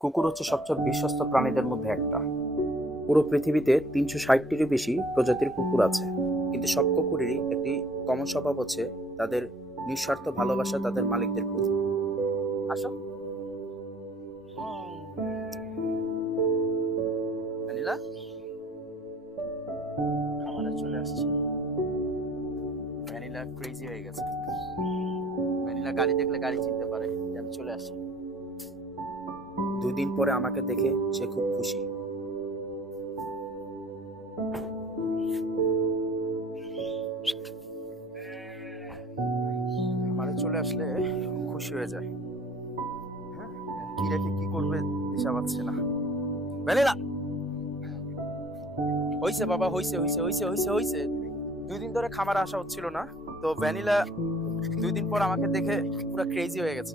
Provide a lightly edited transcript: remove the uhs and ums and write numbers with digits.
কুকুর হচ্ছে সবচেয়ে বিশ্বস্ত প্রাণীদের মধ্যে একটা। পুরো পৃথিবীতে ৩৬০টিরও বেশি প্রজাতির কুকুর আছে। কিন্তু সব কুকুরেরই একটি কমন স্বভাব হচ্ছে তাদের নিঃস্বার্থ ভালোবাসা তাদের মালিকদের প্রতি। আসো ভ্যানিলা, খাবারে চলে আসছি। ভ্যানিলা ক্রেজি হয়ে গেছে। ভ্যানিলা গাড়ি দেখলে গাড়ি চিনতে পারে যে আমি চলে আসি। ২ দিন পরে আমাকে দেখে সে খুব খুশি। আমারে চলে আসলে খুশি হয়ে যায়। হ্যাঁ, কি রেখে কি করবে দিশা পাচ্ছে না। ভ্যানিলা, হইছে বাবা, হইছে হইছে হইছে হইছে হইছে। ২ দিন ধরে খামারে আসা হচ্ছিল না, তো ভ্যানিলা ২ দিন পর আমাকে দেখে পুরো ক্রেজি হয়ে গেছে।